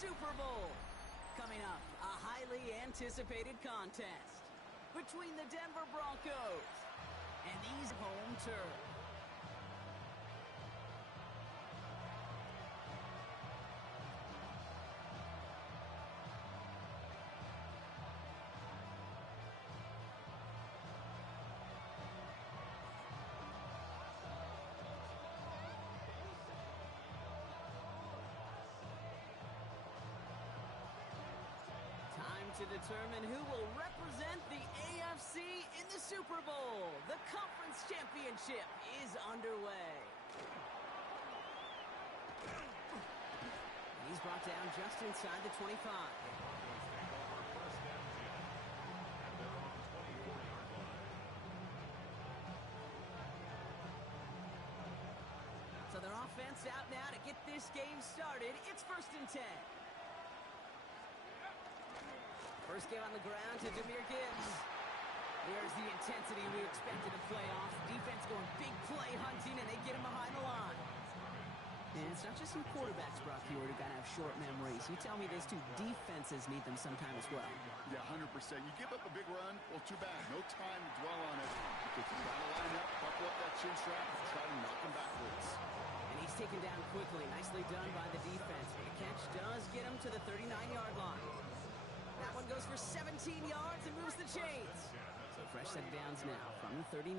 Super Bowl. Coming up, a highly anticipated contest between the Denver Broncos and these home turf. Time to determine who will represent the AFC in the Super Bowl. The conference championship is underway. And he's brought down just inside the 25. So their offense out now to get this game started. It's 1st and 10. First game on the ground to Jameer Gibbs. There's the intensity we expected to play off. Defense going big play hunting, and they get him behind the line. And it's not just some quarterbacks, Brock, who got to have short memories. You tell me this too. Defenses need them sometime as well. Yeah, 100%. You give up a big run, well, too bad. No time to dwell on it. Because you got to line up, buckle up that chin strap, and try to knock him backwards. And he's taken down quickly. Nicely done by the defense. But the catch does get him to the 39-yard line. That one goes for 17 yards and moves the chains. So fresh set of downs now from the 39.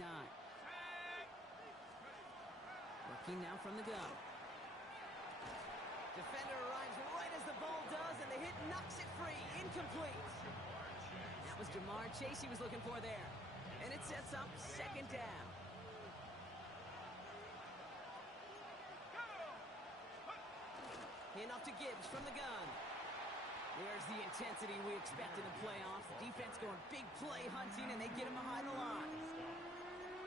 Working now from the gun. Defender arrives right as the ball does, and the hit knocks it free. Incomplete. That was Jamar Chase he was looking for there. And it sets up 2nd down. Hand off to Gibbs from the gun. There's the intensity we expected to play off. Defense going big play hunting, and they get him behind the line.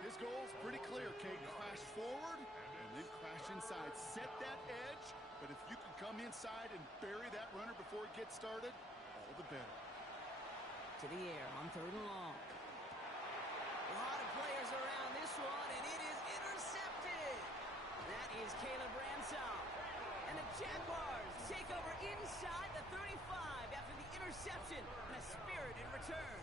His goal's pretty clear, Kate. Crash forward and then crash inside. Set that edge, but if you can come inside and bury that runner before it gets started, all the better. To the air on 3rd and long. A lot of players around this one, and it is intercepted. That is Caleb Ransom. And the Jaguars take over inside the 35 after the interception and a spirited return.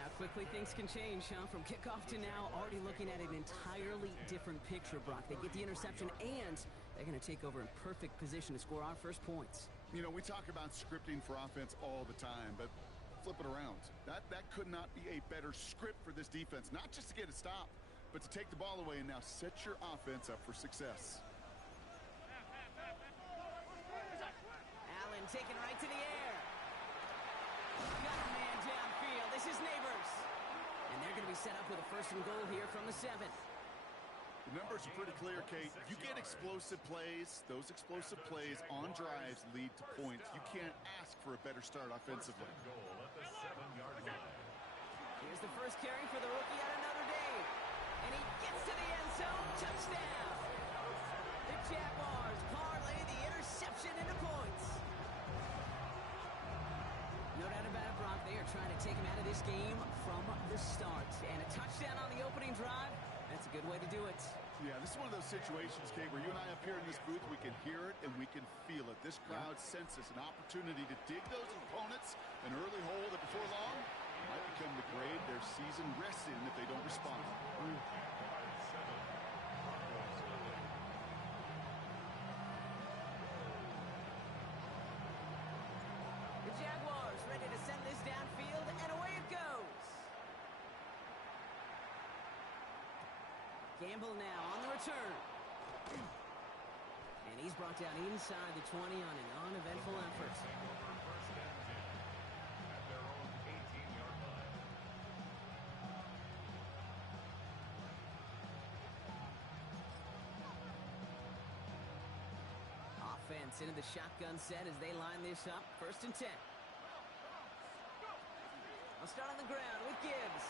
How quickly things can change, huh? From kickoff to now, already looking at an entirely different picture, Brock. They get the interception, and they're going to take over in perfect position to score our first points. You know, we talk about scripting for offense all the time, but flip it around. That could not be a better script for this defense, not just to get a stop, but to take the ball away and now set your offense up for success. Allen taken right to the air. Got a man downfield. This is Neighbors. And they're going to be set up with a 1st and goal here from the 7. The numbers are pretty clear, Kate. You get explosive plays. Those explosive plays on drives lead to points. You can't ask for a better start offensively. Here's the first carry for the rookie out of Notre Dame. And he gets to the end zone. Touchdown. The Jaguars parlay the interception into points. No doubt about it, Brock. They are trying to take him out of this game from the start. And a touchdown on the opening drive, that's a good way to do it. Yeah, this is one of those situations, Kate, where you and I up here in this booth, we can hear it and we can feel it. This crowd senses an opportunity to dig those opponents an early hole that before long might become the grade their season rests in if they don't respond. Jaguars ready to send this downfield, and away it goes. Gamble now on the return. And he's brought down inside the 20 on an uneventful effort. Offense into the shotgun set as they line this up. 1st and 10. I'll start on the ground with Gibbs.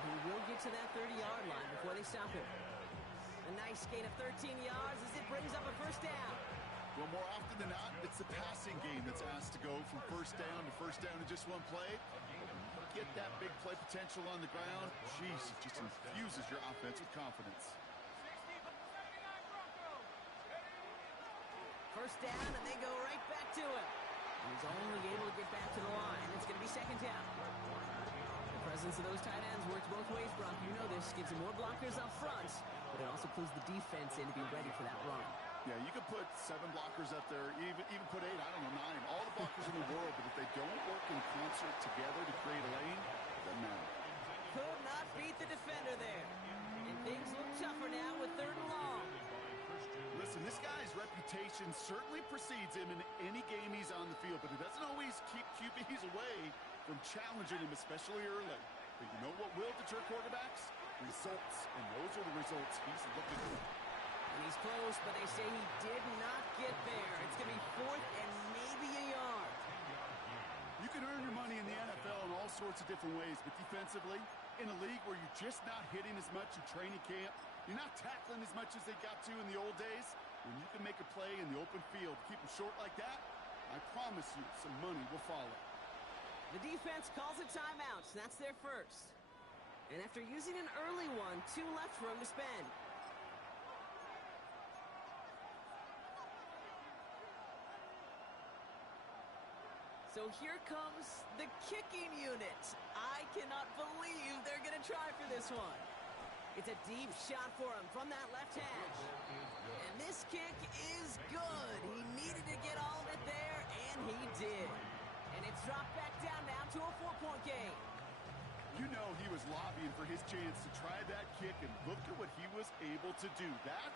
And he will get to that 30-yard line before they stop him. A nice gain of 13 yards as it brings up a 1st down. Well, more often than not, it's the passing game that's asked to go from 1st down in just one play. Get that big play potential on the ground. Jeez, it just infuses your offense with confidence. first down, and they go right back to him. And he's only able to get back to the line. It's going to be second down. The presence of those tight ends works both ways, Brock. You know this. Gives him more blockers up front, but it also clues the defense in to be ready for that run. Yeah, you could put 7 blockers up there, even put 8, I don't know, 9. All the blockers in the world, but if they don't work in concert together to create a lane, it doesn't matter. Could not beat the defender there. And things look tougher now with 3rd and long. Listen, this guy's reputation certainly precedes him in any game he's on the field, but it doesn't always keep QBs away from challenging him, especially early. But you know what will deter quarterbacks? Results, and those are the results he's looking for. And he's close, but they say he did not get there. It's going to be 4th and maybe a yard. You can earn your money in the NFL in all sorts of different ways, but defensively, in a league where you're just not hitting as much in training camp, you're not tackling as much as they got to in the old days, when you can make a play in the open field, keep them short like that, I promise you some money will follow. The defense calls a timeout. That's their first. And after using an early one, 2 left for him to spend. So here comes the kicking unit. I cannot believe they're going to try for this one. It's a deep shot for him from that left hash. And this kick is good. He needed to get all of it there, and he did. And it's dropped back down now to a 4-point game. You know he was lobbying for his chance to try that kick, and look at what he was able to do. That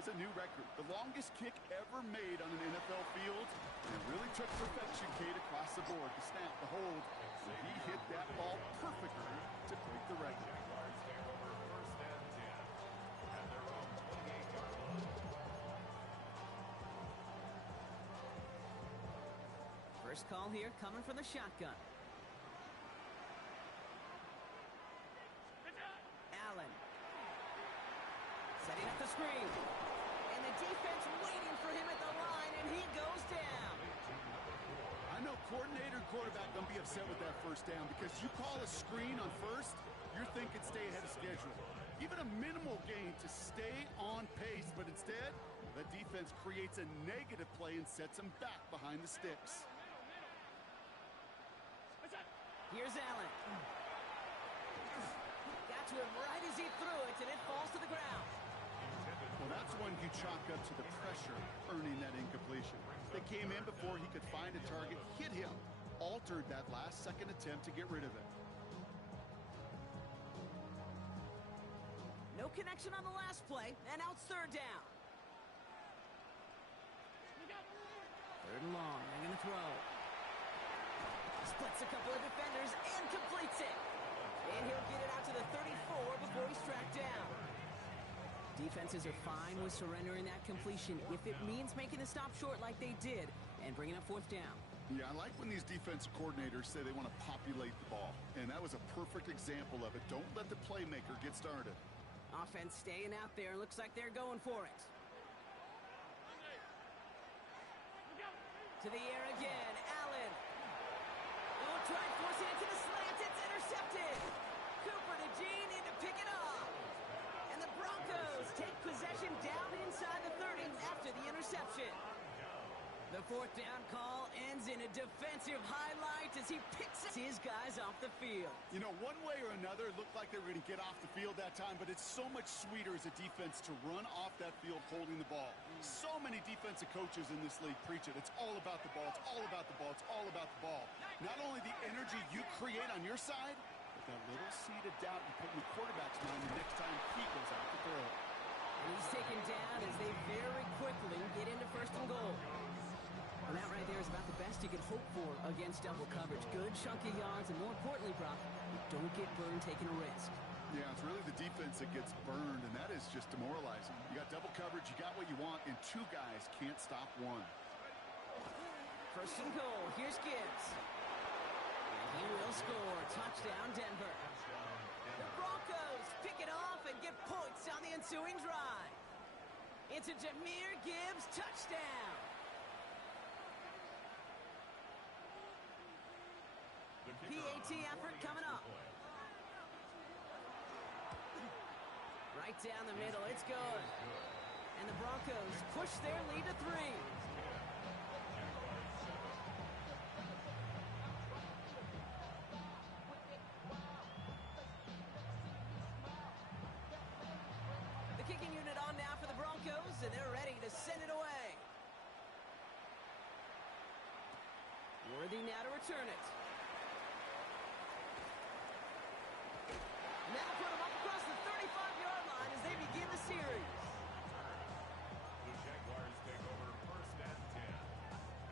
is a new record. The longest kick ever made on an NFL field. And it really took perfection, Kate, across the board. The snap, the hold. And he hit that ball perfectly to break the record. First call here coming from the shotgun. Allen. Setting up the screen. And the defense waiting for him at the line, and he goes down. I know coordinator and quarterback going to be upset with that first down because you call a screen on first, you're thinking stay ahead of schedule. Even a minimal gain to stay on pace, but instead, the defense creates a negative play and sets him back behind the sticks. Here's Allen. Got to him right as he threw it, and it falls to the ground. Well, that's one you chalk up to the pressure earning that incompletion. They came in before he could find a target, hit him, altered that last-second attempt to get rid of it. No connection on the last play, and now it's 3rd down. 3rd and long, they're going to throw. Splits a couple of defenders and completes it. And he'll get it out to the 34 before he's tracked down. Defenses are fine with surrendering that completion if it means making the stop short like they did and bringing up 4th down. Yeah, I like when these defensive coordinators say they want to populate the ball. And that was a perfect example of it. Don't let the playmaker get started. Offense staying out there. Looks like they're going for it. To the air again. Allen. Will try forcing it to the slant. It's intercepted. Cooper to Gene in to pick it up. And the Broncos take possession down inside the 30 after the interception. The 4th down call ends in a defensive highlight as he picks his guys off the field. You know, one way or another, it looked like they were going to get off the field that time, but it's so much sweeter as a defense to run off that field holding the ball. So many defensive coaches in this league preach it. It's all about the ball. It's all about the ball. It's all about the ball. Not only the energy you create on your side, but that little seed of doubt you put in the quarterback's mind the next time he goes out to throw it. And he's taken down as they very quickly get into 1st and goal. And that right there is about the best you can hope for against double coverage. Good chunky yards, and more importantly, Brock, you don't get burned taking a risk. Yeah, it's really the defense that gets burned, and that is just demoralizing. You got double coverage, you got what you want, and 2 guys can't stop one. 1st and goal. Here's Gibbs. And he will score. Touchdown, Denver. The Broncos pick it off and get points on the ensuing drive. It's a Jahmyr Gibbs touchdown. PAT effort coming up. Right down the middle, it's good. And the Broncos push their lead to 3. Worthy now to return it. Now put him up across the 35-yard line as they begin the series. The Jaguars take over first and 10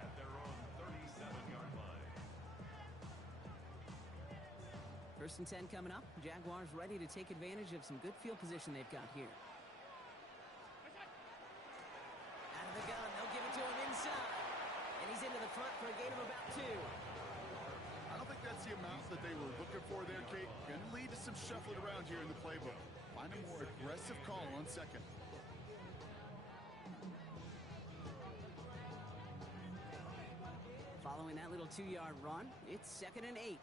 at their own 37-yard line. First and 10 coming up. Jaguars ready to take advantage of some good field position they've got here. Out of the gun, they'll give it to him inside. And he's into the front for a gain of about 2. I don't think that's the amount that they were looking for there, Kate. Going to lead to some shuffling around here in the playbook. Find a more aggressive call on second. Following that little 2-yard run, it's 2nd and 8.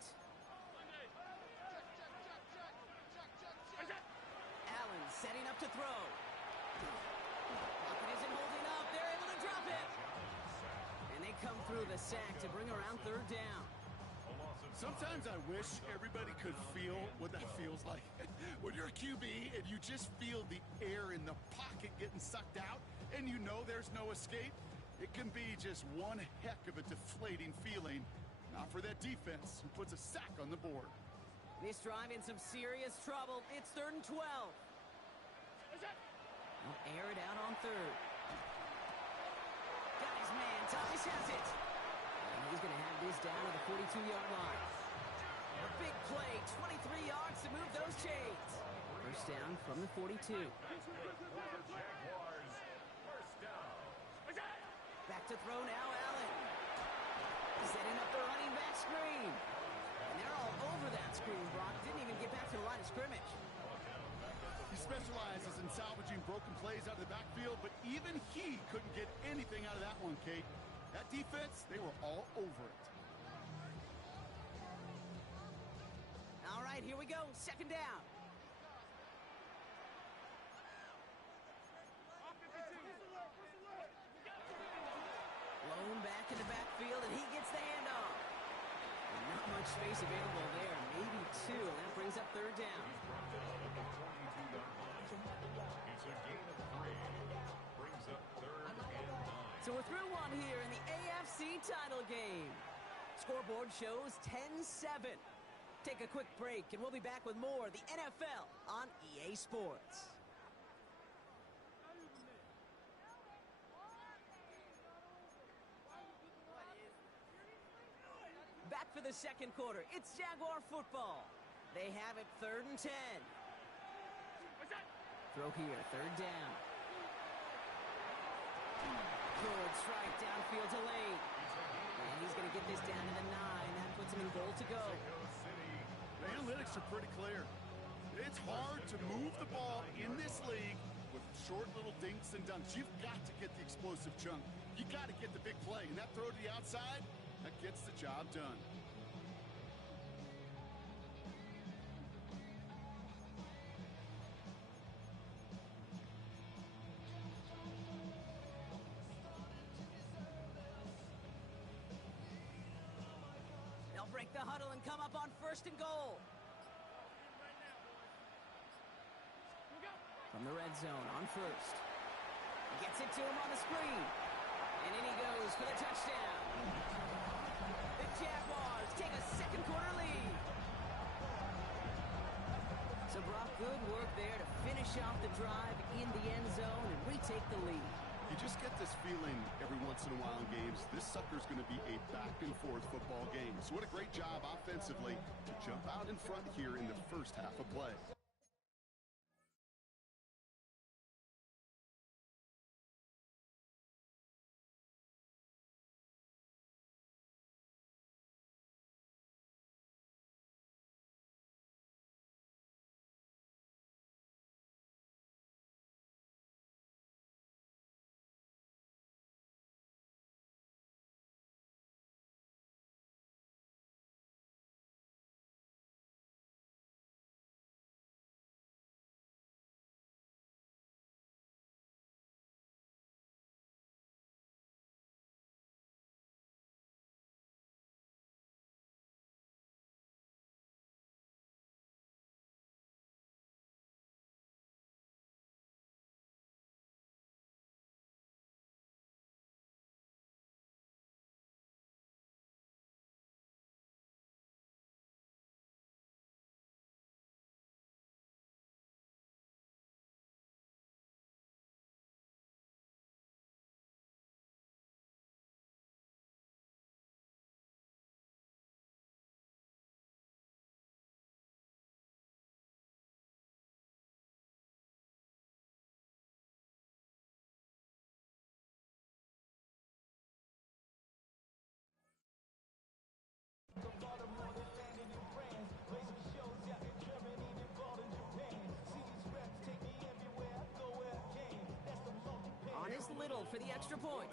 Allen setting up to throw. Pocket isn't holding up. They're able to drop it. And they come through the sack to bring around 3rd down. Sometimes I wish everybody could feel what that feels like. When you're a QB and you just feel the air in the pocket getting sucked out and you know there's no escape, it can be just one heck of a deflating feeling. Not for that defense who puts a sack on the board. This drive in some serious trouble. It's 3rd and 12. They'll air it out on 3rd. Got his man. Thomas has it. And he's going to have this down to the 42-yard line. A big play, 23 yards to move those chains. First down from the 42. Jaguars, first down. Back to throw now, Allen. Setting up the running back screen. And they're all over that screen, Brock. Didn't even get back to the line of scrimmage. He specializes in salvaging broken plays out of the backfield, but even he couldn't get anything out of that one, Kate. That defense, they were all over it. All right, here we go. 2nd down. Blown back in the backfield, and he gets the handoff. And not much space available there. Maybe 2, and that brings up 3rd down. It's a gain of 3. Brings up 3rd and 9. So we're through one here in the AFC title game. Scoreboard shows 10-7. Take a quick break, and we'll be back with more of the NFL on EA Sports. Back for the 2nd quarter. It's Jaguar football. They have it 3rd and 10. Throw here, 3rd down. Good strike downfield to Lane. And he's going to get this down to the 9. That puts him in goal to go. The analytics are pretty clear. It's hard to move the ball in this league with short little dinks and dunks. You've got to get the explosive chunk. You got to get the big play. And that throw to the outside, that gets the job done. They'll break the huddle and come up on 1st and goal. From the red zone on 1st. Gets it to him on the screen. And in he goes for the touchdown. The Jaguars take a 2nd quarter lead. So Brock, good work there to finish off the drive in the end zone and retake the lead. You just get this feeling every once in a while in games. This sucker's going to be a back-and-forth football game. So what a great job offensively to jump out in front here in the first half of play. the extra point.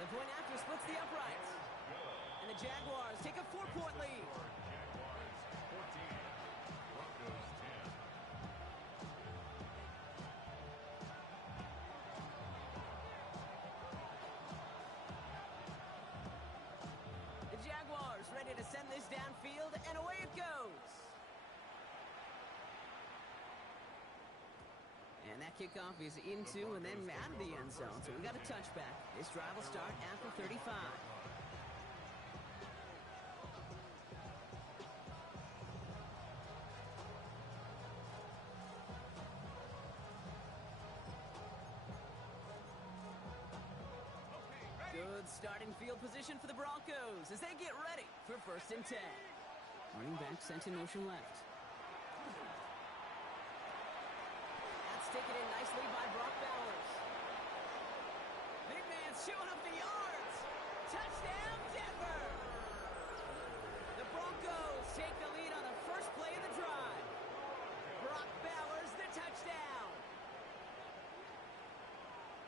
The point after splits the uprights. And the Jaguars take a 4-point lead. Jaguars 14, Broncos 10. The Jaguars ready to send this downfield, and away it goes. And that kickoff is into and then out of the end zone, so we got a touchback. This drive will start after 35. Good starting field position for the Broncos as they get ready for 1st and 10. Running back sent in motion left. That's taken in nicely by Brock Bowers. Big man's showing up the yards. Touchdown, Denver! The Broncos take the lead on the first play of the drive. Brock Bowers, the touchdown.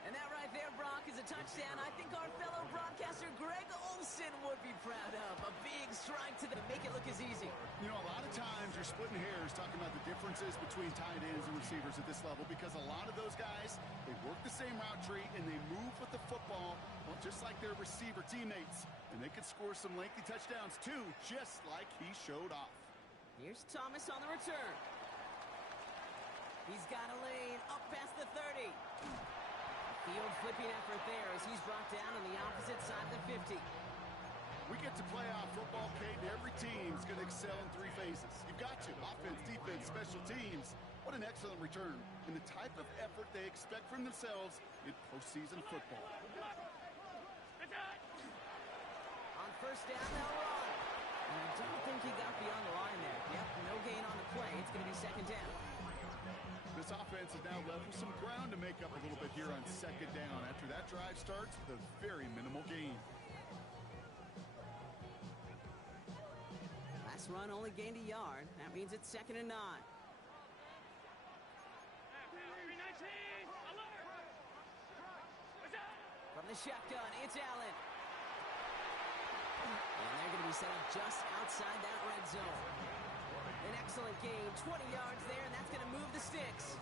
And that right there, Brock, is a touchdown I think our fellow broadcaster Greg Olsen would be proud of. A big strike to make it look as easy. You know, a lot of times you're splitting hairs talking about the differences between tight ends and receivers at this level because a lot of those guys, they work the same route tree and they move with the football, well, just like their receiver teammates. And they could score some lengthy touchdowns too, just like he showed off. Here's Thomas on the return. He's got a lane up past the 30. Field flipping effort there as he's brought down on the opposite side of the 50. We get to playoff football, Kate, and every team's going to excel in 3 phases. You've got to. Offense, defense, special teams. What an excellent return. And the type of effort they expect from themselves in postseason football. On 1st down, they'll run. And I don't think he got beyond the line there. Yep, no gain on the play. It's going to be 2nd down. This offense is now left with some ground to make up a little bit here on 2nd down after that drive starts with a very minimal gain. Last run only gained a yard. That means it's 2nd and 9. From the shotgun, it's Allen. And they're going to be set up just outside that red zone. An excellent gain, 20 yards there, and that's going to move the sticks.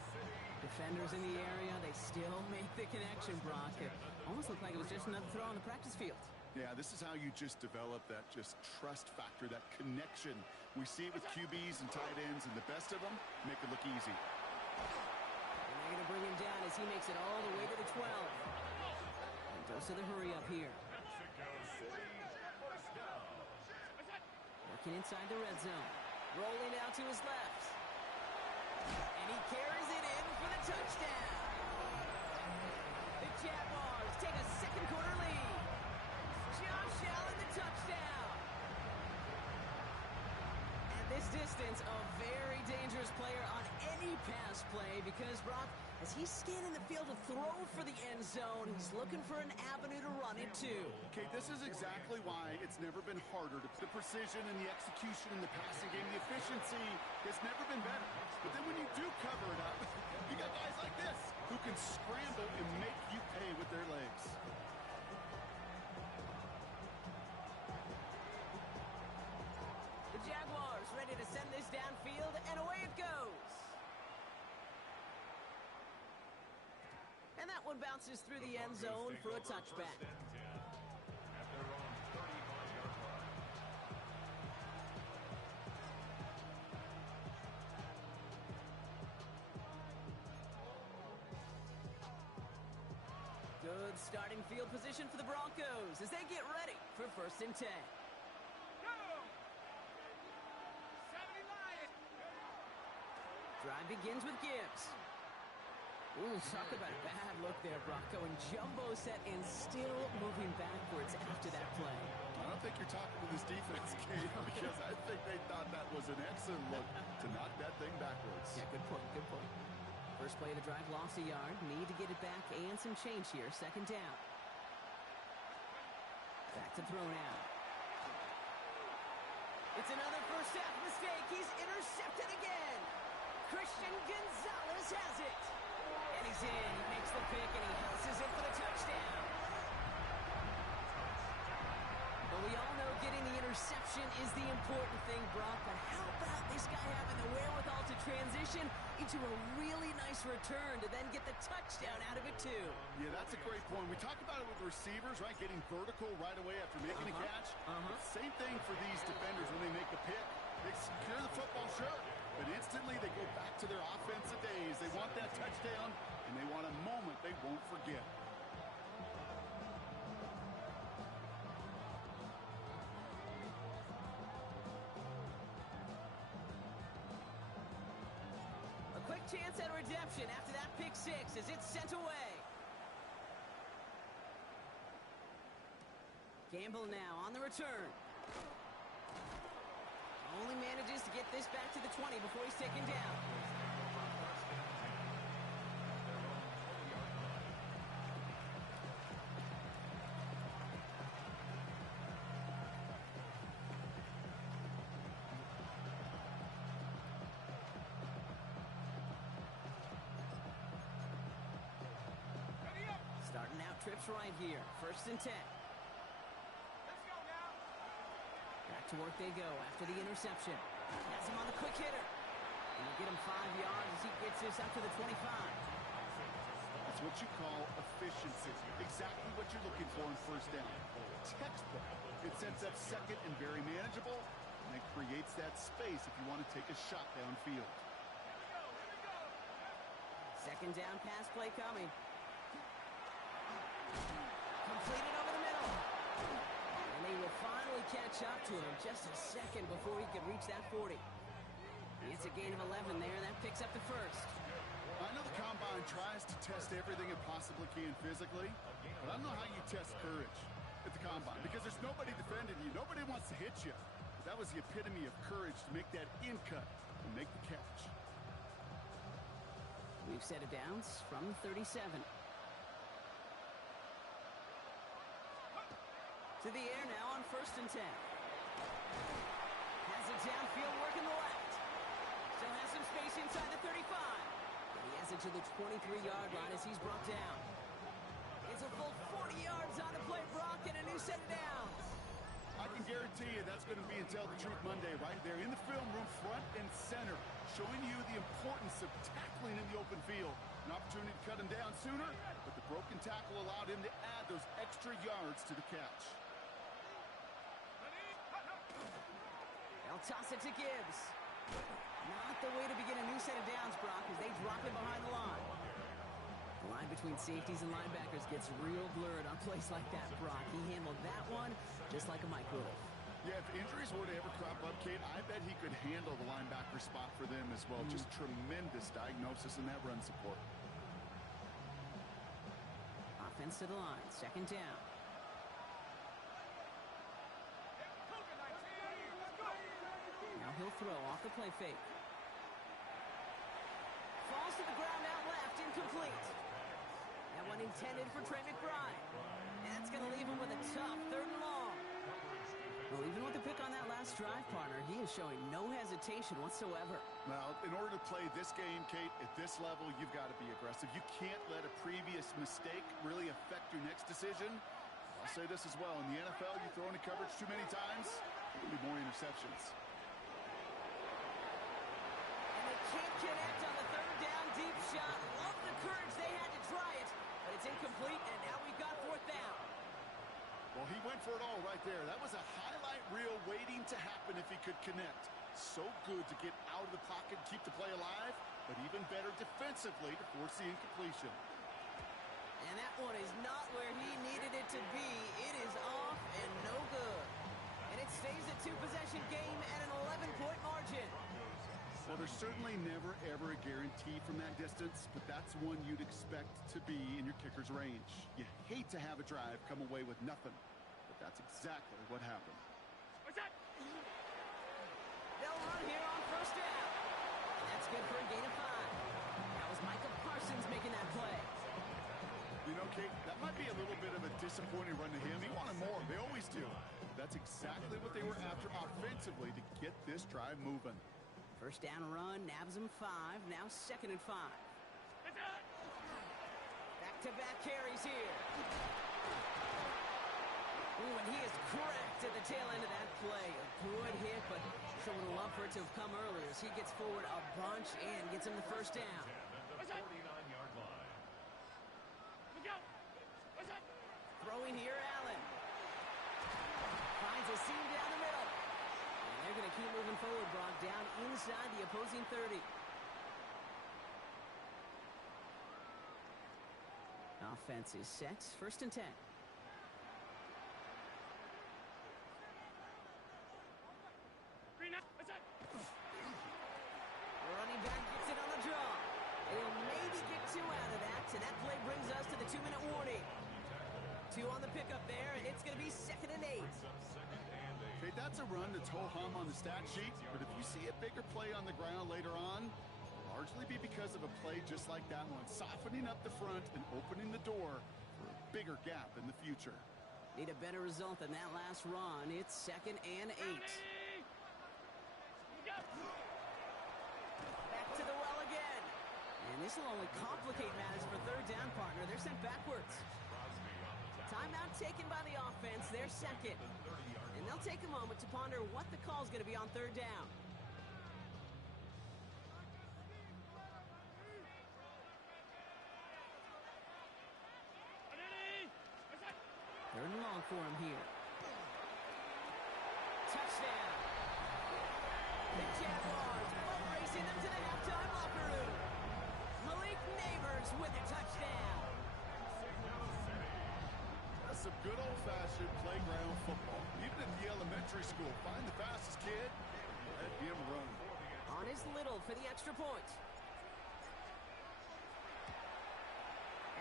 Defenders in the area, they still make the connection, Brock. It almost looked like it was just another throw on the practice field. Yeah, this is how you just develop that just trust factor, that connection. We see it with QBs and tight ends, and the best of them make it look easy. And they're going to bring him down as he makes it all the way to the 12. And goes to the hurry up here. Working inside the red zone. Rolling out to his left. And he carries it in for the touchdown. The Jaguars take a 2nd quarter lead. Josh Allen, the touchdown. At this distance, a very dangerous player on any pass play because, Brock, as he's scanning the field to throw for the end zone, he's looking for an avenue to run it to. Kate, this is exactly why it's never been harder. The precision and the execution in the passing game, the efficiency has never been better. But then when you do cover it up, you got guys like this who can scramble and make you pay with their legs. The Jaguars ready to send this downfield, and away it goes. And that one bounces through the end zone for a touchback. At their own 35-yard line. Good starting field position for the Broncos as they get ready for 1st and 10. Drive begins with Gibbs. Ooh, talk about a bad look there, Brock. Going jumbo set and still moving backwards after that play. I don't think you're talking to this defense, Kate, because I think they thought that was an excellent look to knock that thing backwards. Yeah, good point, good point. First play of the drive, lost a yard. Need to get it back and some change here. 2nd down. Back to throw now. It's another first half mistake. He's intercepted again. Christian Gonzalez has it. And he's in. He makes the pick, and he houses it for the touchdown. Well, we all know getting the interception is the important thing, Brock, but how about this guy having the wherewithal to transition into a really nice return to then get the touchdown out of it, too? Yeah, that's a great point. We talk about it with receivers, right? Getting vertical right away after making a catch. Same thing for these defenders when they make a pick. They secure the football, sure, but instantly they go back to their offensive days. They want that touchdown, and they want a moment they won't forget. Chance at redemption after that pick six as it's sent away. Gamble now on the return. Only manages to get this back to the 20 before he's taken down. Starting out trips right here. 1st and 10. Let's go now. Back to work they go after the interception. Has him on the quick hitter. And he'll get him 5 yards as he gets this up to the 25. That's what you call efficiency. Exactly what you're looking for in 1st down. Textbook. It sets up 2nd and very manageable, and it creates that space if you want to take a shot downfield. 2nd down pass play coming. Completed over the middle. And they will finally catch up to him just a second before he could reach that 40. It's a gain of 11 there. That picks up the 1st. I know the Combine tries to test everything it possibly can physically, but I don't know how you test courage at the Combine because there's nobody defending you. Nobody wants to hit you. That was the epitome of courage to make that in cut and make the catch. We've set it downs from the 37. To the air now on 1st and 10. Has it downfield working the left. Still has some space inside the 35. But he has it to the 23-yard line as he's brought down. It's a full 40 yards on the play, Brock, and a new set of downs. I can guarantee you that's going to be Tell the Truth Monday right there in the film room, front and center, showing you the importance of tackling in the open field. An opportunity to cut him down sooner, but the broken tackle allowed him to add those extra yards to the catch. They'll toss it to Gibbs. Not the way to begin a new set of downs, Brock, as they drop it behind the line. The line between safeties and linebackers gets real blurred on plays like that, Brock. He handled that one just like a microwave. Yeah, if injuries were to ever crop up, Kate, I bet he could handle the linebacker spot for them as well. Just tremendous diagnosis in that run support. Offense to the line, 2nd down. Now he'll throw off the play fake. Falls to the ground out left, incomplete. That one intended for Trey McBride. That's going to leave him with a tough 3rd and long. Well, even with the pick on that last drive, partner, he is showing no hesitation whatsoever. Well, in order to play this game, Kate, at this level, you've got to be aggressive. You can't let a previous mistake really affect your next decision. I'll say this as well. In the NFL, you throw into coverage too many times, there'll be more interceptions. And they can't connect on the 3rd down deep shot. Love the courage they had to try it, but it's incomplete, and now we've got 4th down. Well, he went for it all right there. That was a highlight reel waiting to happen if he could connect. So good to get out of the pocket, keep the play alive, but even better defensively to force the incompletion. And that one is not where he needed it to be. It is off and no good. And it stays a 2-possession game at an 11-point margin. Well, there's certainly never, ever a guarantee from that distance, but that's one you'd expect to be in your kicker's range. You hate to have a drive come away with nothing, but that's exactly what happened. They'll run here on 1st down. And that's good for a gain of 5. That was Micah Parsons making that play. You know, Kate, that might be a little bit of a disappointing run to him. He wanted more. They always do. That's exactly what they were after offensively to get this drive moving. First down run, nabs him 5. Now 2nd and 5. Back-to-back carries here. Ooh, and he is cracked at the tail end of that play. A good hit, but sure would love for it to have come earlier as he gets forward a bunch and gets him the first down. At the 49-yard line. Throwing here, Allen. Finds a seam down the middle. And they're going to keep moving forward, Brock, down inside the opposing 30. Offense is set. 1st and 10. Running back gets it on the draw. And he'll maybe get 2 out of that. And that play brings us to the 2-minute warning. 2 on the pickup there, and it's going to be 2nd and 8. Okay, that's a run that's ho-hum on the stat sheet, but if you see a bigger play on the ground later on, it'll largely be because of a play just like that one, softening up the front and opening the door for a bigger gap in the future. Need a better result than that last run. It's 2nd and 8. Back to the well again. And this will only complicate matters for 3rd down, partner. They're sent backwards. Timeout taken by the offense. They're 2nd. And they'll take a moment to ponder what the call is going to be on 3rd down. Third and long for him here. Touchdown. The Jaguars boat racing them to the halftime locker room. Malik Neighbors with a touchdown. That's some good old-fashioned playground football. Even in the elementary school, find the fastest kid and let him run. On his Little for the extra point.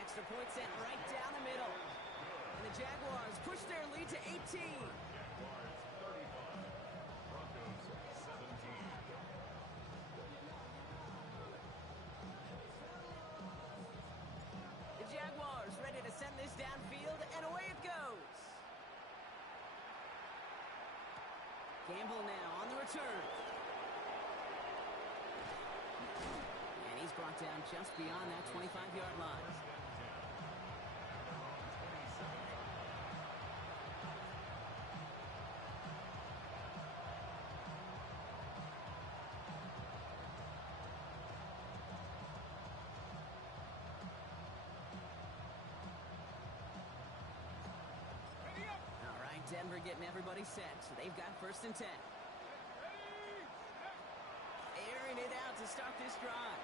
Extra point sent right down the middle. And the Jaguars push their lead to 18. Jaguars 35, Broncos 17. The Jaguars ready to send this downfield, and away it goes. Gamble now on the return. And he's brought down just beyond that 25-yard line. Denver getting everybody set, so they've got 1st and 10. Airing it out to start this drive.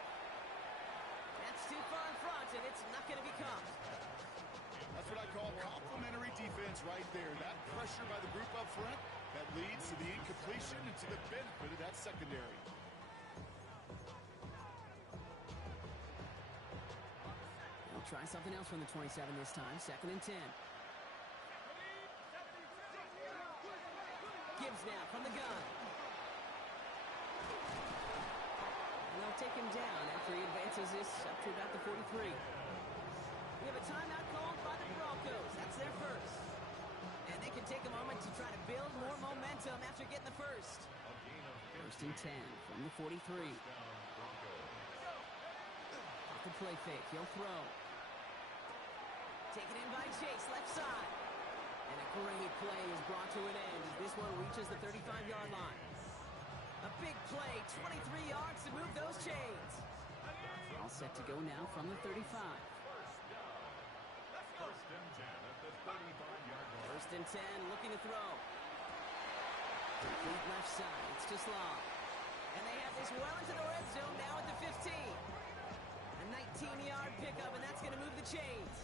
That's too far in front, and it's not going to be caught. That's what I call complementary defense right there. That pressure by the group up front, that leads to the incompletion and to the benefit of that secondary. They'll try something else from the 27 this time. 2nd and 10. Gibbs now from the gun. And they'll take him down after he advances this up to about the 43. We have a timeout called by the Broncos. That's their first. And they can take a moment to try to build more momentum after getting the first. 1st and 10 from the 43. Off the play fake. He'll throw. Taken in by Chase, left side. And a great play is brought to an end as this one reaches the 35-yard line. A big play, 23 yards to move those chains. All set to go now from the 35. First and 10 at the 35-yard line. 1st and 10, looking to throw. Complete left side, it's just long. And they have this well into the red zone now at the 15. A 19-yard pickup, and that's going to move the chains.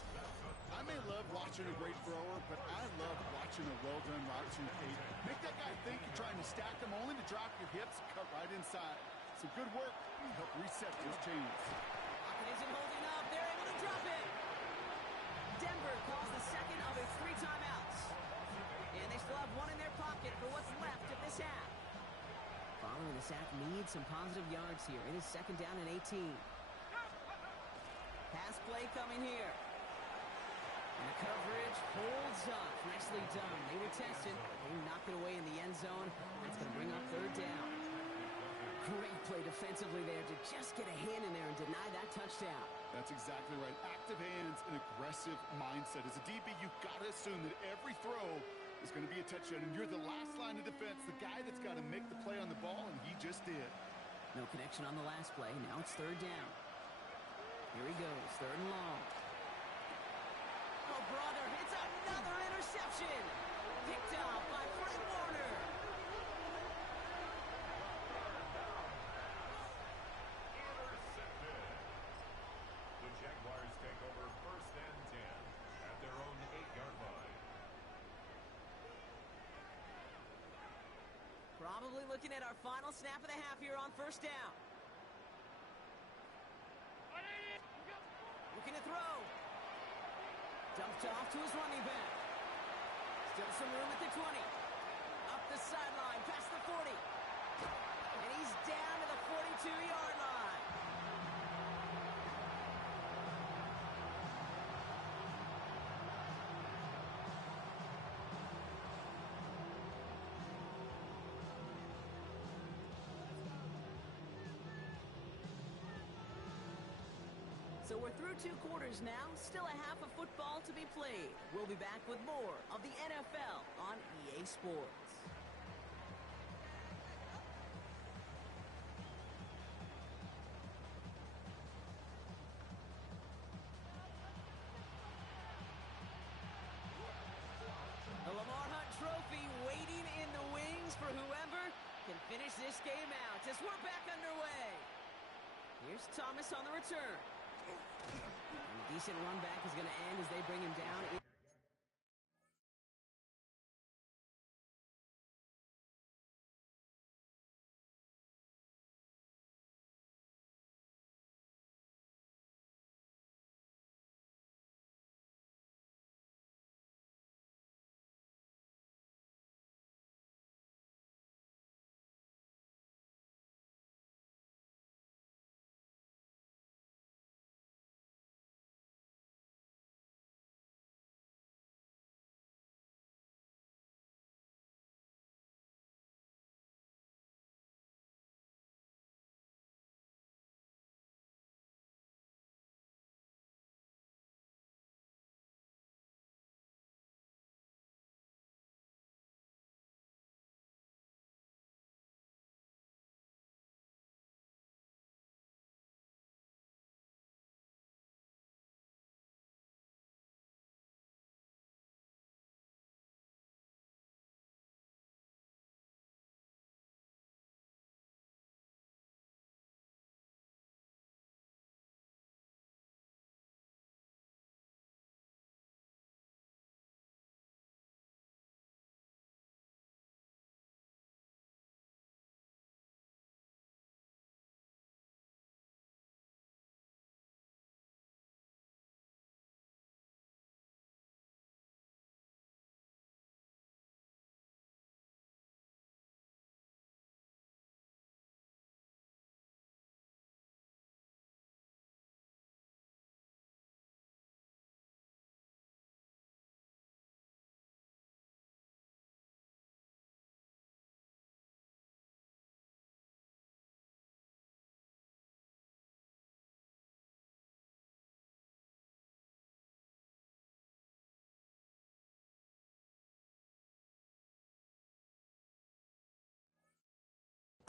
I may love watching a great thrower, but I love watching a well-done route to eight. Make that guy think you're trying to stack them only to drop your hips and cut right inside. Some good work to help reset those chains. Pocket isn't holding up. They're able to drop it. Denver calls the second of its 3 timeouts. And they still have one in their pocket for what's left of this half. Following the sack needs some positive yards here. It is 2nd down and 18. Pass play coming here. And the coverage holds up. Nicely done. They were tested. They knocked it away in the end zone. That's going to bring up third down. Great play defensively there to just get a hand in there and deny that touchdown. That's exactly right. Active hands and aggressive mindset. As a DB, you've got to assume that every throw is going to be a touchdown, and you're the last line of defense, the guy that's got to make the play on the ball, and he just did. No connection on the last play. Now it's third down. Here he goes, third and long. Oh, brother, it's another interception. Picked up by Fred Warner. Intercepted. The Jaguars take over first and 10 at their own 8-yard line. Probably looking at our final snap of the half here on first down. Looking to throw. Dumped off to his running back. Still some room at the 20. Up the sideline, past the 40. And he's down to the 42-yard line. So we're through 2 quarters now, still a half of football to be played. We'll be back with more of the NFL on EA Sports. The Lamar Hunt Trophy waiting in the wings for whoever can finish this game out as we're back underway. Here's Thomas on the return. And a decent run back is going to end as they bring him down.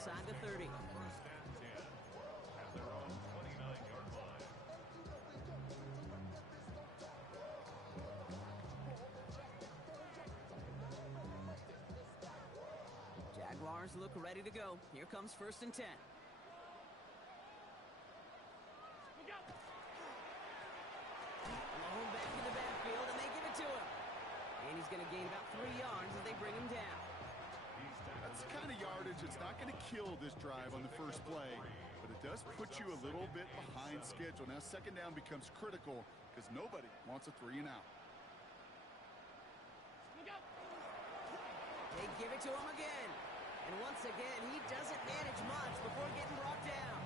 Inside the 30. First and 10 at their own 29-yard line. Jaguars look ready to go. Here comes first and 10. Alone back in the backfield, and they give it to him. And he's going to gain about 3 yards as they bring him down. That's the kind of yardage that's not going to kill this drive on the first play, but it does put you a little bit behind schedule. Now second down becomes critical because nobody wants a 3 and out. They give it to him again. And once again, he doesn't manage much before getting brought down.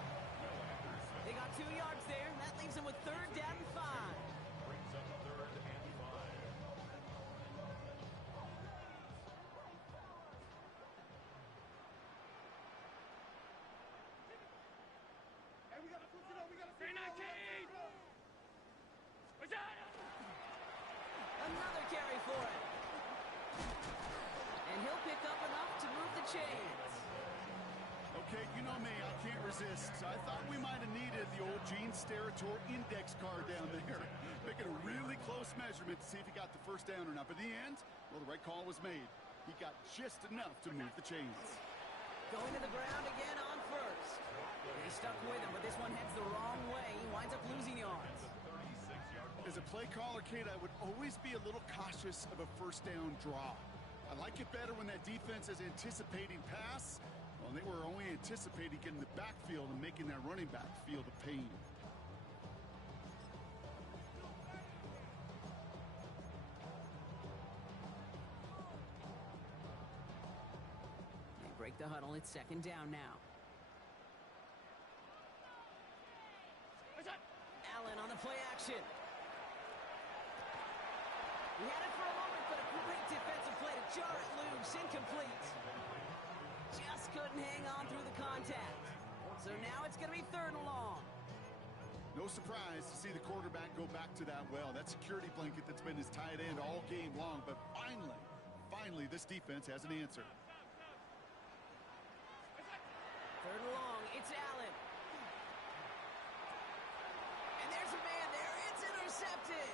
They got 2 yards there. That leaves him with third down and 5. Brings up third and 5. Another carry for it. And he'll pick up enough to move the chains. Okay, you know me, I can't resist. I thought we might have needed the old Gene Steratore index card down there. Making a really close measurement to see if he got the first down or not. But in the end, well, the right call was made. He got just enough to move the chains. Going to the ground again on first. He stuck with him, but this one heads the wrong way. He winds up losing yards. As a play caller, Kate, I would always be a little cautious of a first down draw. I like it better when that defense is anticipating pass. Well, they were only anticipating getting the backfield and making that running back feel the pain. They break the huddle. It's second down now. Allen on the play action. He had it for a moment, but a great defensive play to jar it loose. Incomplete. Just couldn't hang on through the contact. So now it's going to be third and long. No surprise to see the quarterback go back to that well. That security blanket that's been his tight end all game long. But finally, this defense has an answer. Third and long. It's Allen. And there's a man there. It's intercepted.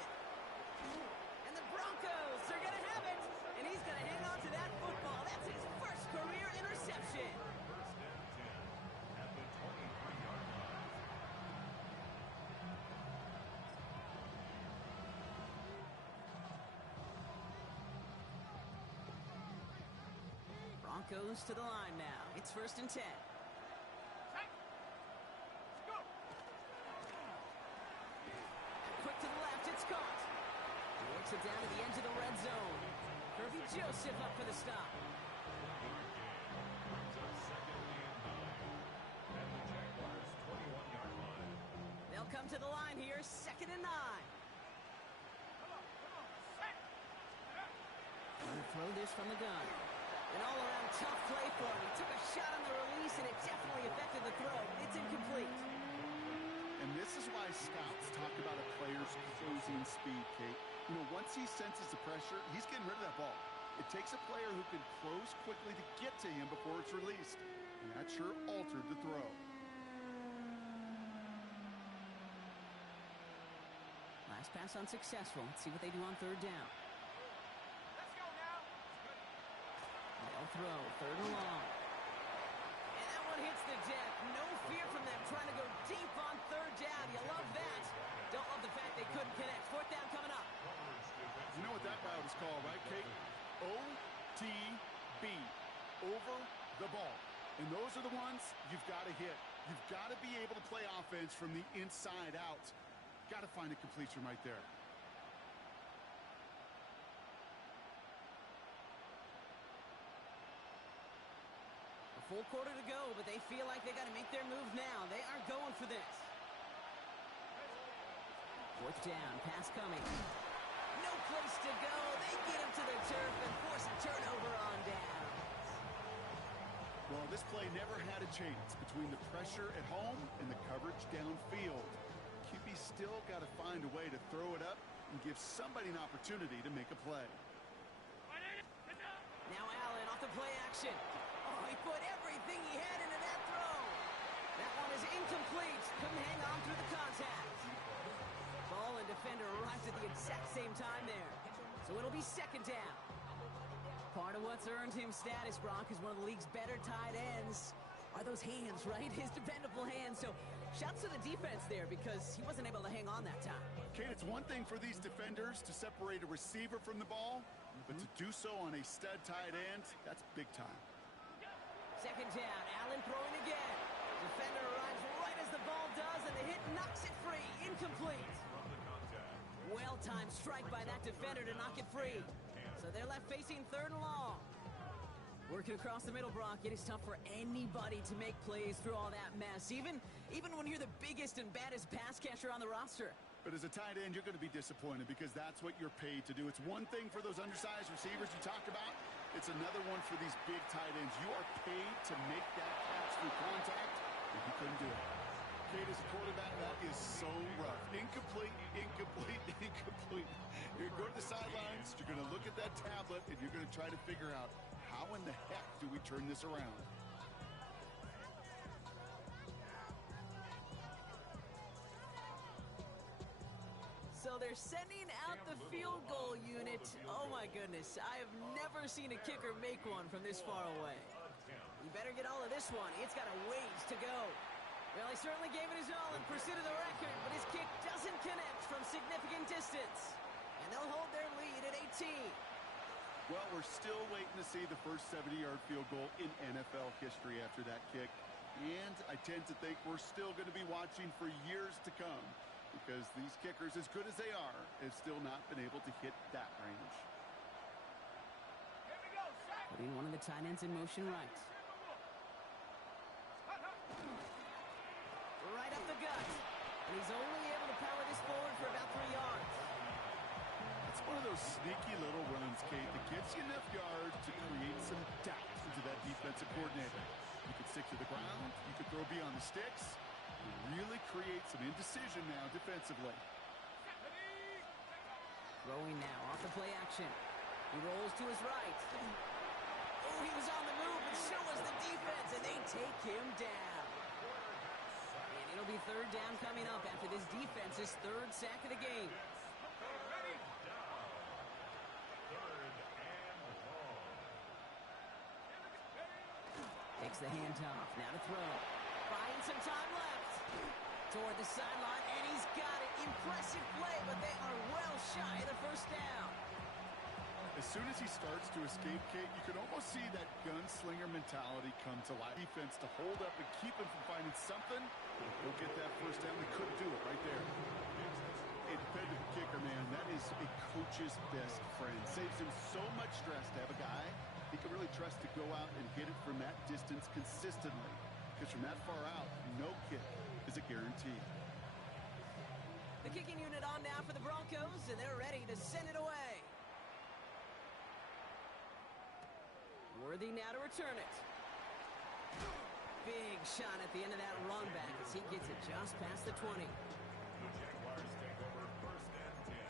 And the Broncos are going to have it. And he's going to hang on to that football. That's his first career interception. Broncos to the line now. It's first and 10. Quick to the left. It's caught. Works it down to the edge of the red zone. Kirby Joseph up for the stop. They'll come to the line here, second and 9. He'll throw this from the gun. An all-around tough play for him. He took a shot on the release, and it definitely affected the throw. It's incomplete. And this is why scouts talk about a player's closing speed, Kate. You know, once he senses the pressure, he's getting rid of that ball. It takes a player who can close quickly to get to him before it's released. And that sure altered the throw. Last pass unsuccessful. Let's see what they do on third down. They'll throw, third and long. And that one hits the deck. No fear from them trying to go deep on third down. You love that. Don't love the fact they couldn't connect. Fourth down coming up. You know what that route is called, right, Kate? OTB, over the ball. And those are the ones you've got to hit. You've got to be able to play offense from the inside out. Got to find a completion right there. A full quarter to go, but they feel like they got to make their move now. They are going for this. Fourth down, pass coming. No place to go. They get him to the turf and force a turnover on downs. Well, this play never had a chance between the pressure at home and the coverage downfield. QB still got to find a way to throw it up and give somebody an opportunity to make a play. Now Allen off the play action. Oh, he put everything he had into that throw. That one is incomplete. Couldn't hang on through the contact. Ball and defender arrived at the exact same time there. So it'll be second down. Part of what's earned him status, Brock, is one of the league's better tight ends. Are those hands, right? His dependable hands. So shouts to the defense there because he wasn't able to hang on that time. Kate, it's one thing for these defenders to separate a receiver from the ball, but to do so on a stud tight end, that's big time. Second down, Allen throwing again. Defender arrives right as the ball does, and the hit knocks it free. Incomplete. Well-timed strike by that defender to knock it free. So they're left facing third and long. Working across the middle, Brock, it is tough for anybody to make plays through all that mess, even when you're the biggest and baddest pass catcher on the roster. But as a tight end, you're going to be disappointed because that's what you're paid to do. It's one thing for those undersized receivers you talked about. It's another one for these big tight ends. You are paid to make that catch through contact, and he couldn't do it. Kate, as a quarterback, that is so rough. Incomplete, incomplete, go to the sidelines, you're going to look at that tablet, and you're going to try to figure out, how in the heck do we turn this around? So they're sending out the field goal unit. Oh my goodness, I have never seen a kicker make one from this far away. You better get all of this one. It's got a ways to go. Well, he certainly gave it his all in pursuit of the record, but his kick doesn't connect from significant distance. And they'll hold their lead at 18. Well, we're still waiting to see the first 70-yard field goal in NFL history after that kick. And I tend to think we're still going to be watching for years to come, because these kickers, as good as they are, have still not been able to hit that range. Putting one of the tight ends in motion right. Right up the gut. And he's only able to power this forward for about 3 yards. It's one of those sneaky little runs, Kate, that gets you enough yards to create some doubt into that defensive coordinator. You could stick to the ground. You could throw beyond the sticks. Really create some indecision now defensively. Throwing now off the play action. He rolls to his right. Oh, he was on the move, and so was the defense, and they take him down. And it'll be third down coming up after this defense's third sack of the game. Takes the handoff. Now to throw. Buying some time left. Toward the sideline, and he's got it. Impressive play, but they are well shy of the first down. As soon as he starts to escape, Kate, you can almost see that gunslinger mentality come to life. Defense to hold up and keep him from finding something. He'll get that first down. They couldn't do it right there. A dependable kicker, man. That is a coach's best friend. Saves him so much stress to have a guy he can really trust to go out and hit it from that distance consistently. Because from that far out, no kick is a guarantee. The kicking unit on now for the Broncos, and they're ready to send it away. Worthy now to return it. Big shot at the end of that run back as he gets it just past the 20. The Jaguars take over first and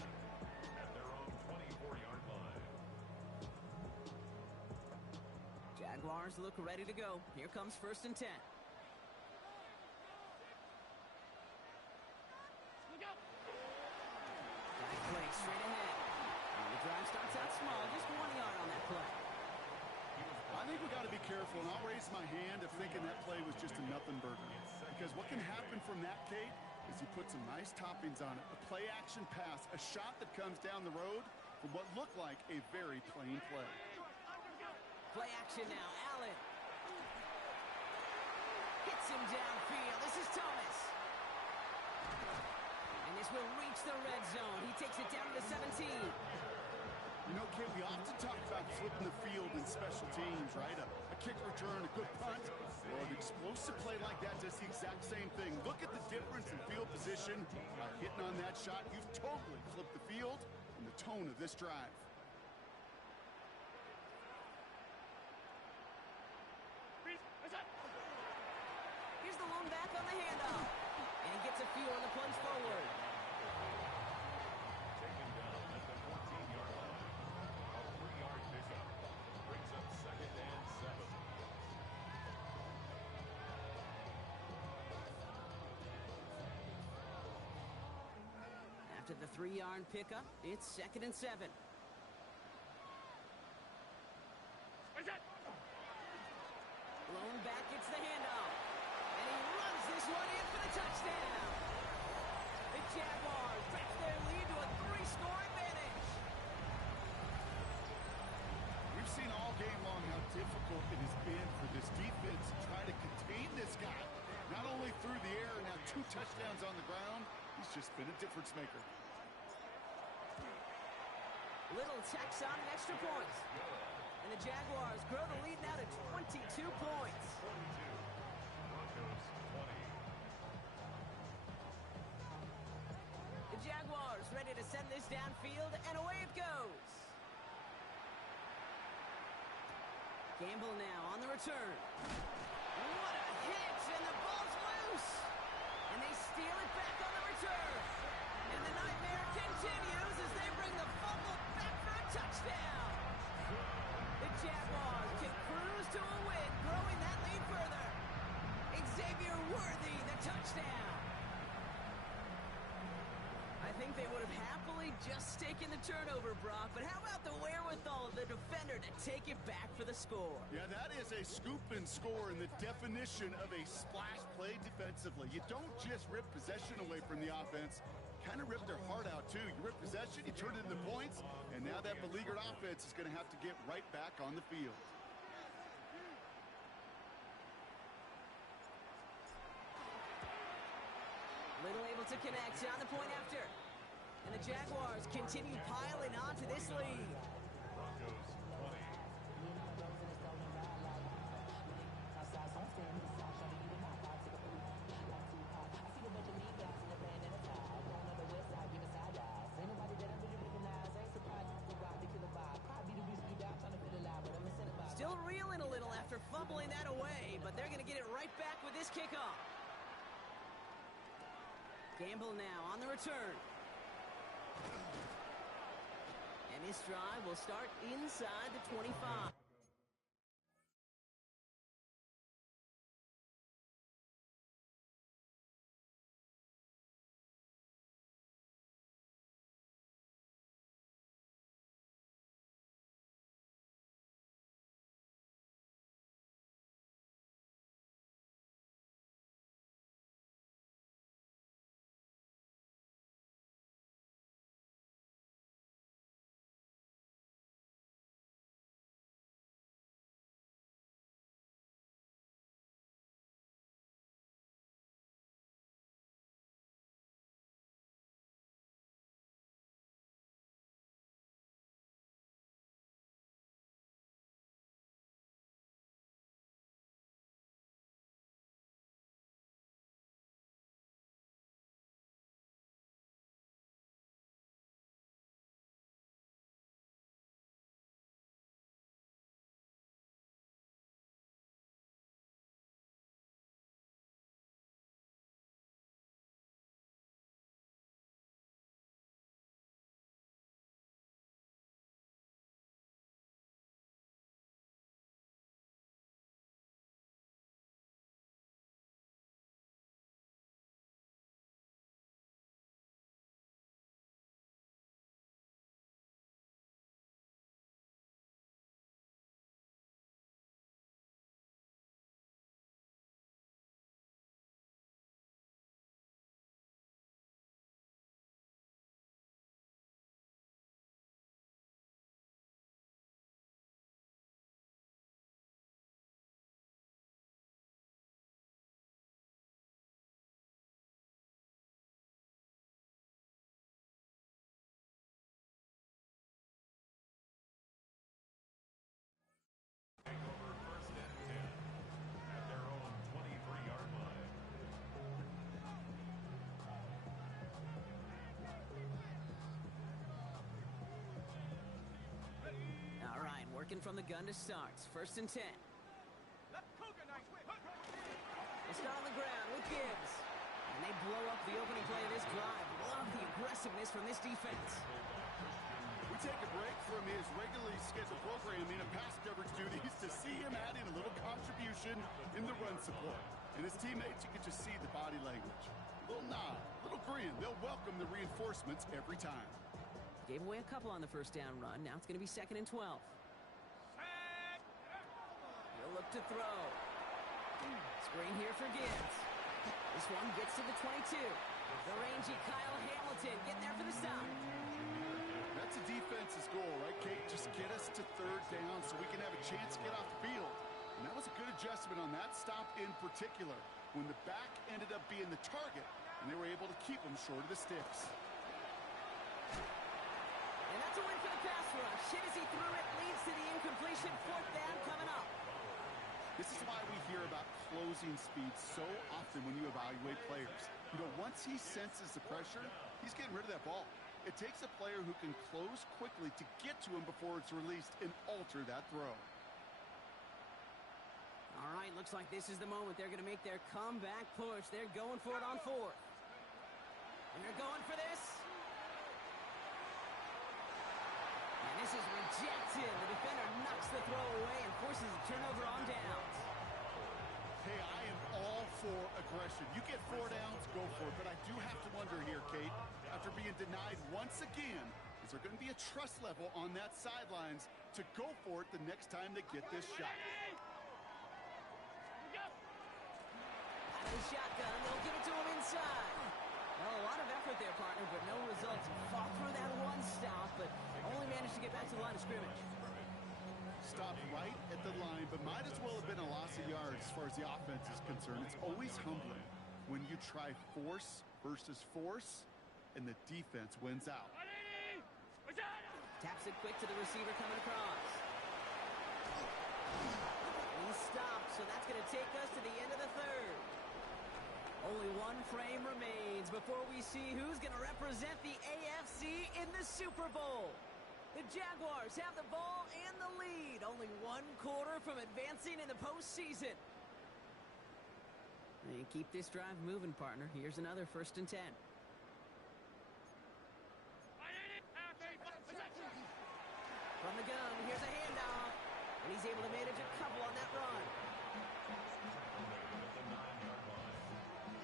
10 at their own 24-yard line. Jaguars look ready to go. Here comes first and 10. Back play straight ahead. And the drive starts out small, just 1 yard on that play. I think we got to be careful, and I'll raise my hand of thinking that play was just a nothing burger. Because what can happen from that, Kate, is you put some nice toppings on it. A play-action pass, a shot that comes down the road from what looked like a very plain play. Play action now, Allen. Hits him downfield. This is Thomas. And this will reach the red zone. He takes it down to 17. You know, Kate, we often talk about flipping the field in special teams, right? A kick return, a good punt. Well, an explosive play like that does the exact same thing. Look at the difference in field position. By hitting on that shot, you've totally flipped the field and the tone of this drive. Here's the lone back on the handoff. And he gets a few on the plunge forward. Taken down at the 14-yard line. A 3-yard pickup brings up second and 7. After the 3-yard pickup, it's second and 7. Lone back gets the handoff. And he runs this one in for the touchdown. The Jaguars stretch their lead to a 3-score advantage. We've seen all game long how difficult it has been for this defense to try to contain this guy. Not only through the air, now 2 touchdowns on the ground. He's just been a difference maker. Little tacks on an extra point. And the Jaguars grow the lead now to 22 points. 42. Broncos 20. The Jaguars ready to send this downfield, and away it goes. Gamble now on the return. What a hit, and the ball's loose. And they steal it back on the return. And the nightmare continues as they bring the fumble just taking the turnover, Brock, but how about the wherewithal of the defender to take it back for the score? Yeah, that is a scoop and score in the definition of a splash play defensively. You don't just rip possession away from the offense, kind of rip their heart out too. You rip possession, you turn it into points, and now that beleaguered offense is going to have to get right back on the field. Little able to connect on the point after. And the Jaguars continue piling onto this lead. Broncos 20. Still reeling a little after fumbling that away, but they're going to get it right back with this kickoff. Gamble now on the return. And his drive will start inside the 25. Takeover first and 10 at their own 23-yard line. All right, working from the gun to start. First and 10. We'll start on the ground with Gibbs. And they blow up the opening play of this drive. Love the aggressiveness from this defense. We take a break from his regularly scheduled programming and pass coverage duties to see him add in a little contribution in the run support. And his teammates, you can just see the body language. A little nod, a little grin. They'll welcome the reinforcements every time. Gave away a couple on the first down run. Now it's going to be 2nd and 12. He'll look to throw. Screen here for Gibbs. This one gets to the 22. The rangy Kyle Hamilton getting there for the stop. That's a defense's goal, right, Kate? Just get us to 3rd down so we can have a chance to get off the field. And that was a good adjustment on that stop in particular, when the back ended up being the target, and they were able to keep him short of the sticks. And that's a win for the pass rush. Hit as he threw it, leads to the incompletion. 4th down coming up. This is why we hear about closing speed so often when you evaluate players. You know, once he senses the pressure, he's getting rid of that ball. It takes a player who can close quickly to get to him before it's released and alter that throw. All right, looks like this is the moment they're going to make their comeback push. They're going for it on 4th. And they're going for this. And this is rejected. The defender knocks the throw away and forces a turnover on downs. Hey, I am all for aggression. You get 4 downs, go for it. But I do have to wonder here, Kate, after being denied once again, is there going to be a trust level on that sidelines to go for it the next time they get this shot? Out of the shotgun, they'll give it to him inside. Well, a lot of effort there, partner, but no results. Fought through that one stop, but only managed to get back to the line of scrimmage. Stopped right at the line, but might as well have been a loss of yards as far as the offense is concerned. It's always humbling when you try force versus force, and the defense wins out. Taps it quick to the receiver coming across. He stops, so that's going to take us to the end of the third. Only one frame remains before we see who's going to represent the AFC in the Super Bowl. The Jaguars have the ball and the lead. Only 1 quarter from advancing in the postseason. And keep this drive moving, partner. Here's another 1st and 10. From the gun, here's a handoff. And he's able to manage a couple on that run. At the 9-yard line.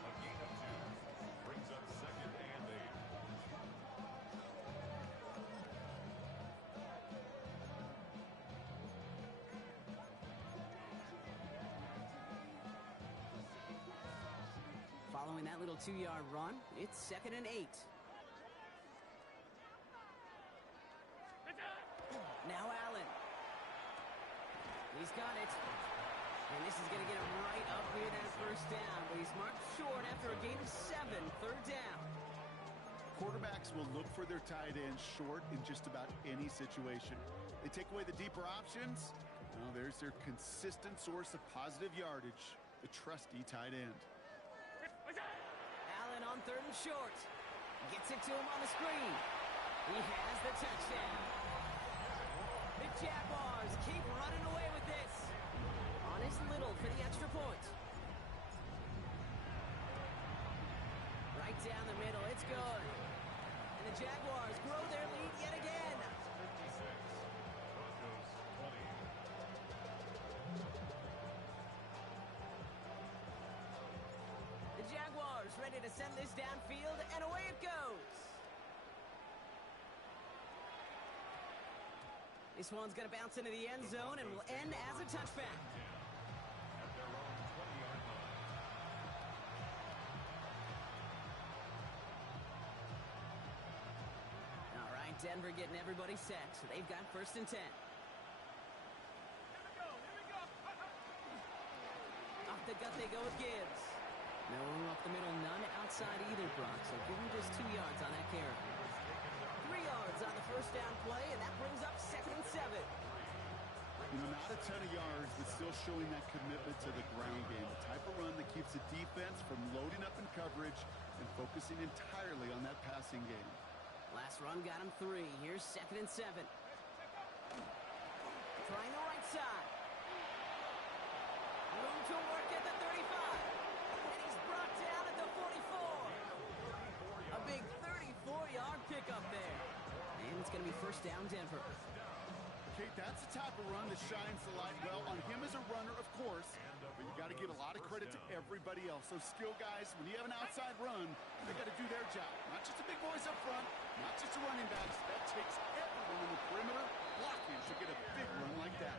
A gain of 2. Brings up 2nd and 8. Following that little 2-yard run, it's 2nd and 8. Now Allen. He's got it. And this is going to get him right up near that 1st down. But he's marked short after a gain of 7, 3rd down. Quarterbacks will look for their tight end short in just about any situation. They take away the deeper options. Well, there's their consistent source of positive yardage, the trusty tight end. Allen on 3rd and short. Gets it to him on the screen. He has the touchdown. The Jaguars keep running away with this. On his little for the extra point. Right down the middle. It's good. And the Jaguars grow their lead yet again. 56. Broncos 20. The Jaguars ready to send this downfield, and away it goes. This one's going to bounce into the end zone and will end as a touchback. At their own 20-yard line. All right, Denver getting everybody set. They've got 1st and 10. Off the gut they go with Gibbs. No room up the middle, none outside either, Brock. So give him just 2 yards on that carry. 3 yards on the 1st down play, and that brings up 2nd and 7. You know, not a ton of yards, but still showing that commitment to the ground game. The type of run that keeps the defense from loading up in coverage and focusing entirely on that passing game. Last run got him 3. Here's 2nd and 7. Trying the right side. Room to work at the 35. And he's brought down at the 44. A big 34-yard pickup there. And it's going to be 1st down Denver. Okay, that's the type of run that shines the light well on him as a runner, of course, but you got to give a lot of credit to everybody else. Those skill guys, when you have an outside run, they got to do their job. Not just the big boys up front, not just the running backs. That takes everyone on the perimeter blocking to get a big run like that.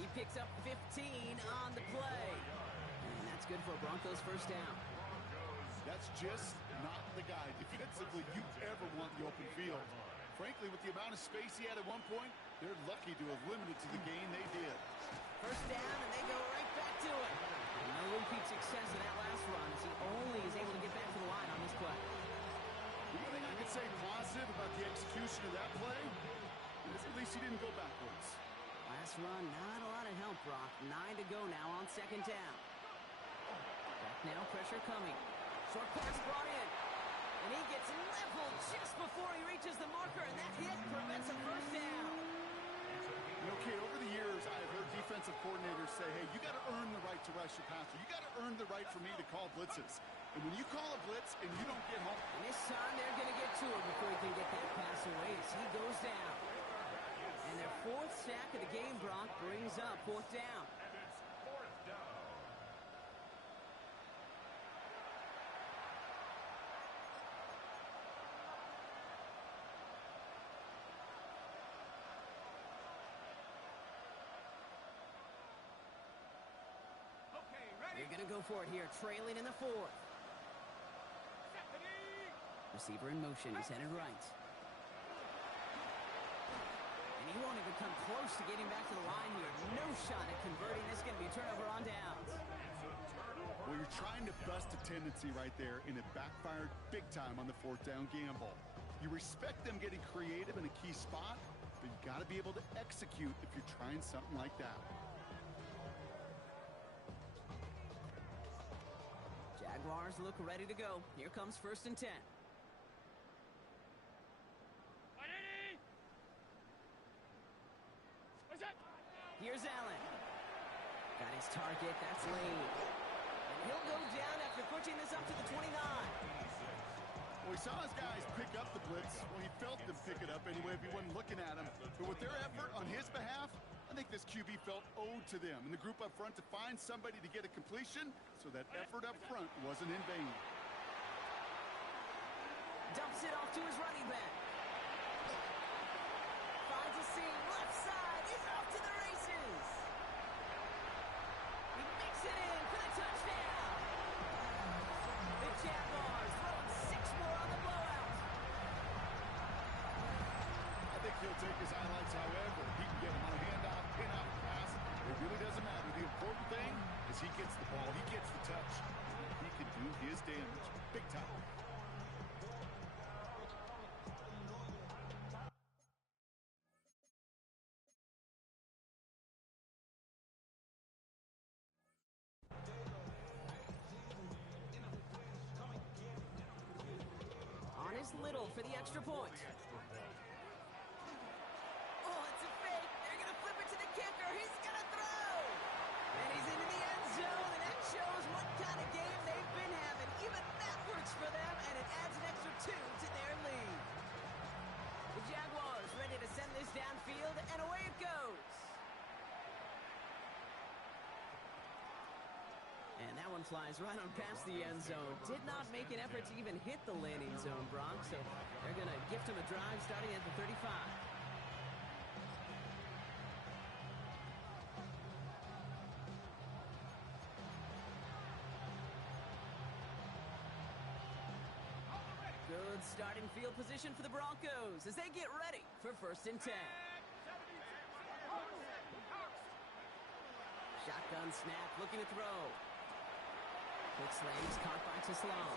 He picks up 15 on the play. And that's good for a Broncos 1st down. That's just not the guy defensively you ever want the open field. Frankly, with the amount of space he had at one point, they're lucky to have limited to the gain they did. 1st down, and they go right back to it. No repeat success in that last run as he only is able to get back to the line on this play. The only thing I could say positive about the execution of that play is at least he didn't go backwards. Last run, not a lot of help, Brock. 9 to go now on 2nd down. Back now, pressure coming. Short pass brought in. And he gets leveled just before he reaches the marker, and that hit prevents a 1st down. You know, Kate, over the years, I've heard defensive coordinators say, hey, you got to earn the right to rush your passer. You got to earn the right for me to call blitzes. And when you call a blitz and you don't get home. And this time, they're going to get to him before he can get that pass away as he goes down. And their 4th sack of the game, Brock, brings up 4th down. And it's 4th down. to go for it here, trailing in the fourth. Receiver in motion. He's headed right. And he won't even come close to getting back to the line here. No shot at converting. This is going to be a turnover on downs. Well, you're trying to bust a tendency right there, and it backfired big time on the fourth down gamble. You respect them getting creative in a key spot, but you got to be able to execute if you're trying something like that. Jaguars look ready to go. Here comes 1st and 10. Here's Allen. Got his target. That's Lane. And he'll go down after pushing this up to the 29. Well, he saw his guys pick up the blitz. Well, he felt them pick it up anyway if he wasn't looking at him. But with their effort on his behalf, I think this QB felt owed to them and the group up front to find somebody to get a completion, so that effort up front wasn't in vain. Dumps it off to his running back. Finds a seam. Left side. He's off to the races. He makes it in for the touchdown. The Jaguars throwing 6 more on the blowout. I think he'll take his highlights however he can get him on a handoff, pin out, pass. It really doesn't matter. The important thing is he gets the ball. He gets the touch. He can do his damage big time. Little for the extra point. Oh, it's a fake. They're going to flip it to the kicker. He's going to throw. And he's into the end zone, and that shows what kind of game they've been having. Even that works for them, and it adds an extra 2 to their lead. The Jaguars ready to send this downfield, and away it goes. And that one flies right on past the end zone. Did not make an effort to even hit the landing zone, Brock. So they're going to gift him a drive starting at the 35. Good starting field position for the Broncos as they get ready for 1st and 10. Shotgun snap, looking to throw. Quick slant, he's caught by Tislam.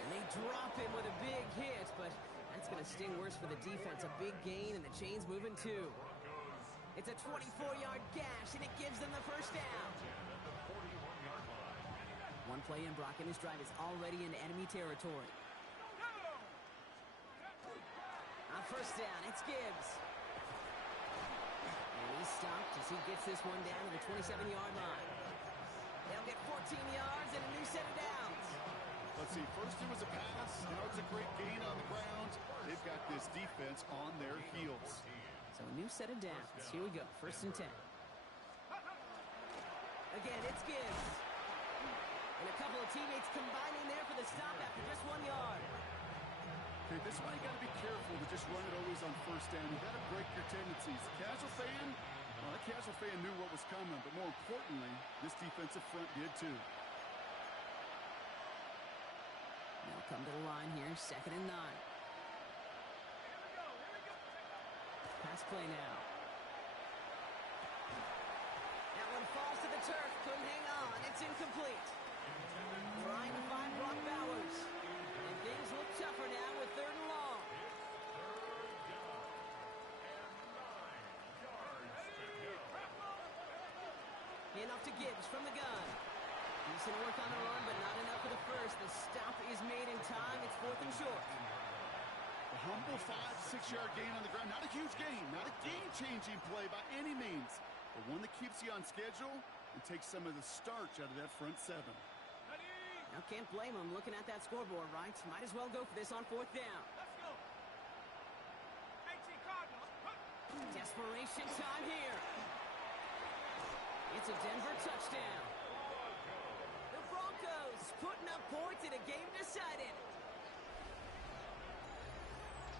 And they drop him with a big hit, but that's going to sting worse for the defense. A big gain, and the chain's moving too. It's a 24-yard gash, and it gives them the 1st down. One play in, Brock, and his drive is already into enemy territory. On 1st down, it's Gibbs. And he's stopped as he gets this one down to the 27-yard line. They'll get 14 yards and a new set of downs. Let's see, first it was a pass, now it's a great gain on the ground. They've got this defense on their heels. So a new set of downs. Here we go, 1st and 10. Again, it's Gibbs. And a couple of teammates combining there for the stop after just 1 yard. Okay, this one you got to be careful to just run it always on 1st down. You got to break your tendencies. Casual fan, well, that casual fan knew what was coming, but more importantly, this defensive front did too. They'll come to the line here, 2nd and 9. Pass play now. That one falls to the turf, couldn't hang on, it's incomplete. Trying to find Brock Bowers. And things look tougher now with 3rd and long. Enough to Gibbs from the gun. Decent work on the run, but not enough for the first. The stop is made in time. It's 4th and short. A humble 5-6-yard gain on the ground. Not a huge gain, not a game-changing play by any means, but one that keeps you on schedule and takes some of the starch out of that front 7. Now, can't blame him looking at that scoreboard, right? Might as well go for this on 4th down. Desperation time here. It's a Denver touchdown. The Broncos putting up points in a game decided.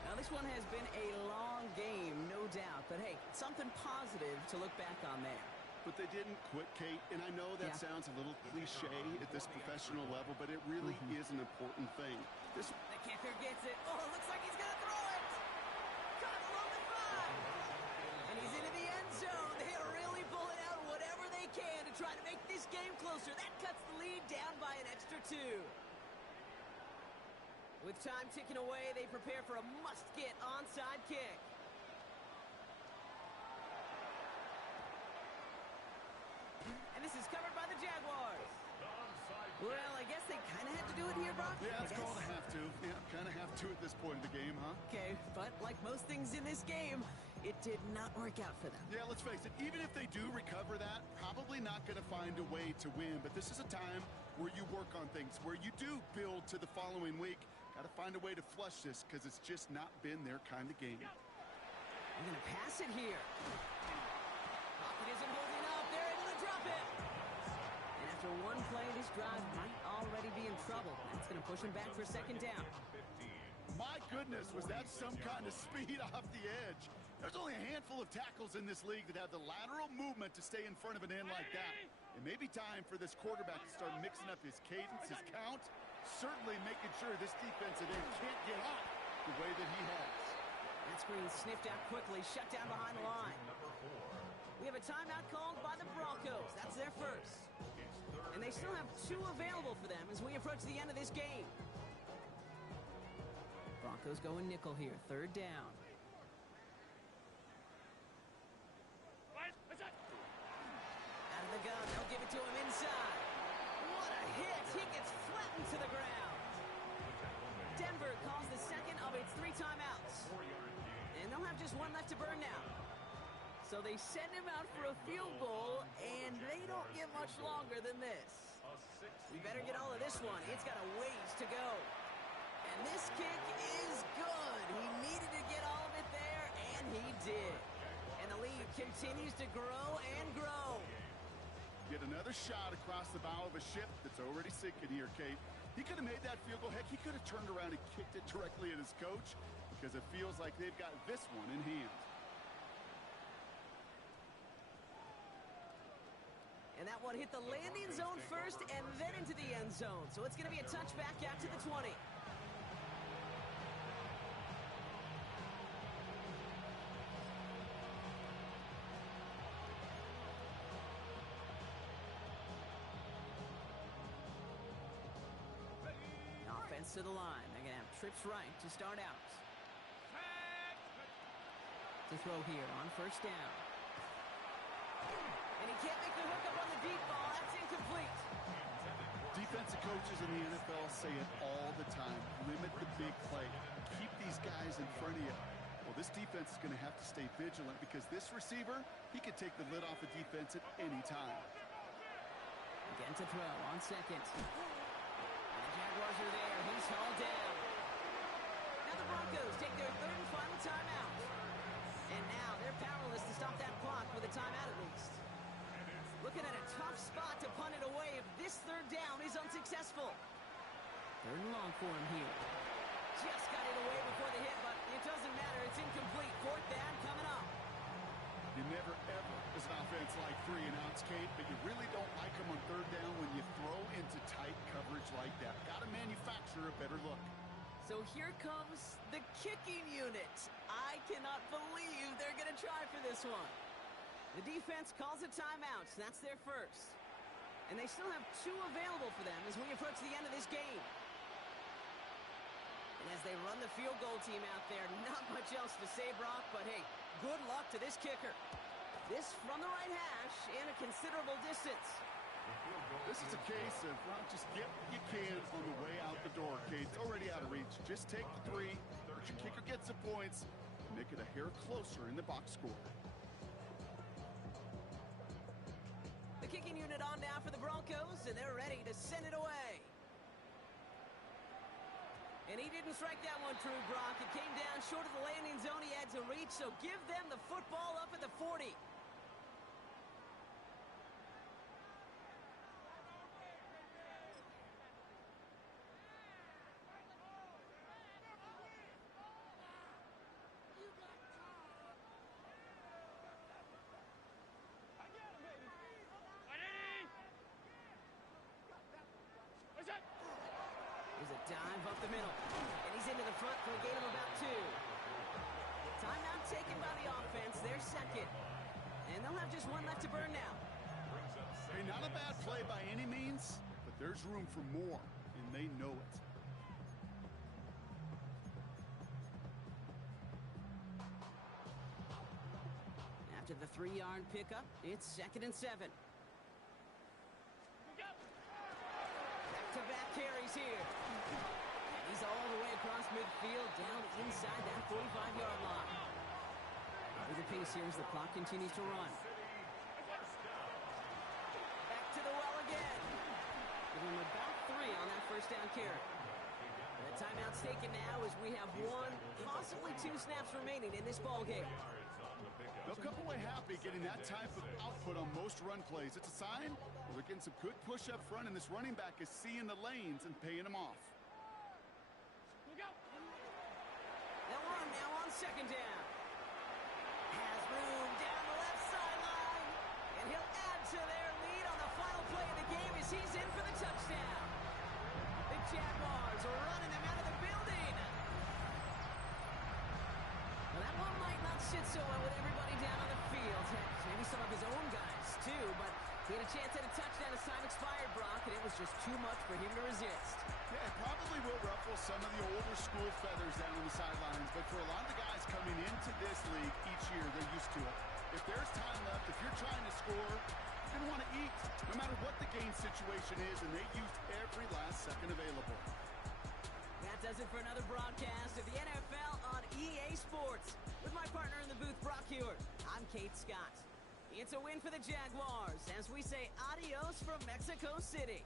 Now, this one has been a long game, no doubt. But, hey, something positive to look back on there. But they didn't quit, Kate, and I know that sounds a little cliche at this professional level, but it really is an important thing. The kicker gets it. Oh, it looks like he's going to throw it. Caught along the 5. And he's into the end zone. They are really pulling out whatever they can to try to make this game closer. That cuts the lead down by an extra 2. With time ticking away, they prepare for a must-get onside kick. And this is covered by the Jaguars. Well, I guess they kind of had to do it here, Brock. Yeah, it's called a have to. Yeah, kind of have to at this point in the game, huh? Okay, but like most things in this game, it did not work out for them. Yeah, let's face it, even if they do recover that, probably not going to find a way to win. But this is a time where you work on things, where you do build to the following week. Got to find a way to flush this because it's just not been their kind of game. They're going to pass it here. Pocket isn't holding up. They're able to drop it. And after one play, this drive might already be in trouble. That's going to push them back for a second down. My goodness, was that some kind of speed off the edge? There's only a handful of tackles in this league that have the lateral movement to stay in front of an end like that. It may be time for this quarterback to start mixing up his cadence, his count, certainly making sure this defensive end can't get off the way that he has. That screen sniffed out quickly, shut down behind the line. We have a timeout called by the Broncos. That's their first. And they still have 2 available for them as we approach the end of this game. Broncos going nickel here, 3rd down. Out of the gun, they'll give it to him inside. What a hit! He gets flattened to the ground. Denver calls the second of its 3 timeouts. And they'll have just 1 left to burn now. So they send him out for a field goal, and they don't get much longer than this. We better get all of this one. It's got a ways to go. And this kick is good. He needed to get all of it there, and he did. And the lead continues to grow and grow. Get another shot across the bow of a ship that's already sinking here, Kate. He could have made that field goal. Heck, he could have turned around and kicked it directly at his coach because it feels like they've got this one in hand. And that one hit the landing zone first and then into the end zone. So it's going to be a touchback out to the 20. Offense to the line. They're going to have trips right to start out. To throw here on 1st down. And he can't make the hook up on the deep ball. That's incomplete. Defensive coaches in the NFL say it all the time. Limit the big play. Keep these guys in front of you. Well, this defense is going to have to stay vigilant because this receiver, he could take the lid off the defense at any time. Again to throw on 2nd. And the Jaguars are there. He's hauled down. Now the Broncos take their 3rd and final timeout. And now they're powerless to stop that clock with a timeout at least. Looking at a tough spot to punt it away if this 3rd down is unsuccessful. 3rd and long for him here. Just got it away before the hit, but it doesn't matter. It's incomplete. 4th down coming up. You never, ever, as an offense, like 3 and outs, Kate, but you really don't like them on 3rd down when you throw into tight coverage like that. Got to manufacture a better look. So here comes the kicking unit. I cannot believe they're going to try for this one. The defense calls a timeout. That's their first. And they still have 2 available for them as we approach the end of this game. And as they run the field goal team out there, not much else to say, Brock, but hey, good luck to this kicker. This from the right hash and a considerable distance. This is a case of, well, just get what you can on the way out the door, Kate. It's already out of reach. Just take the 3, but your kicker gets the points, make it a hair closer in the box score. The kicking unit on now for the Broncos, and they're ready to send it away. And he didn't strike that one true, Brock. It came down short of the landing zone he had to reach, so give them the football up at the 40. Drive up the middle. And he's into the front for a gain of about 2. Timeout taken by the offense. Their second. And they'll have just one left to burn now. Hey, not a bad play by any means, but there's room for more, and they know it. After the 3-yard pickup, it's 2nd and 7. Back-to-back carries here. And he's all the way across midfield, down inside that 45-yard line. With the pace here as the clock continues to run. Back to the well again. Give him about 3 on that first down carry. The timeout's taken now as we have 1, possibly 2 snaps remaining in this ball game. They'll come away happy getting that type of output on most run plays. It's a sign they're getting some good push up front, and this running back is seeing the lanes and paying them off. They'll run now on 2nd down. Has room down the left sideline. And he'll add to their lead on the final play of the game as he's in for the touchdown. The Jaguars are running them out of the building. Well, that one might not sit so well with everybody down on the field. Maybe some of his own guys, too, but he had a chance at a touchdown as time expired, Brock, and it was just too much for him to resist. Yeah, it probably will ruffle some of the older school feathers down on the sidelines, but for a lot of the guys coming into this league each year, they're used to it. If there's time left, if you're trying to score, you're going to want to eat, no matter what the game situation is, and they used every last second available. That does it for another broadcast of the NFL on EA Sports. With my partner in the booth, Brock Hewitt, I'm Kate Scott. It's a win for the Jaguars as we say adios from Mexico City.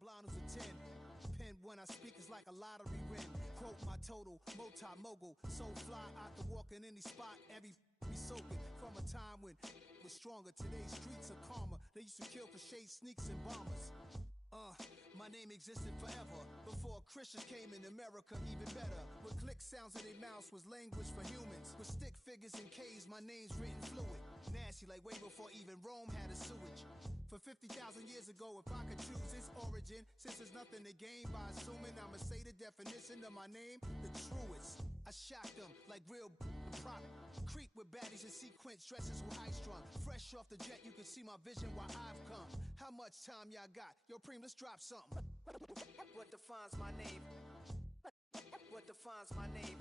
blind as a 10. Pen when I speak is like a lottery win. Quote my total, multi-mogul. So fly, I can walk in any spot and be soaking. From a time when it was stronger. Today's streets are calmer. They used to kill for shade sneaks and bombers. My name existed forever. Before Christians came in America, even better. With click sounds in their mouths was language for humans. With stick figures and K's, my name's written fluid. Nasty like way before even Rome had a sewage. For 50,000 years ago, if I could choose its origin, since there's nothing to gain by assuming, I'ma say the definition of my name, the truest. I shocked them like real prop. Creep with baddies in sequence, dresses with high strung. Fresh off the jet, you can see my vision where I've come. How much time y'all got? Yo, Preem, let's drop something. What defines my name? What defines my name?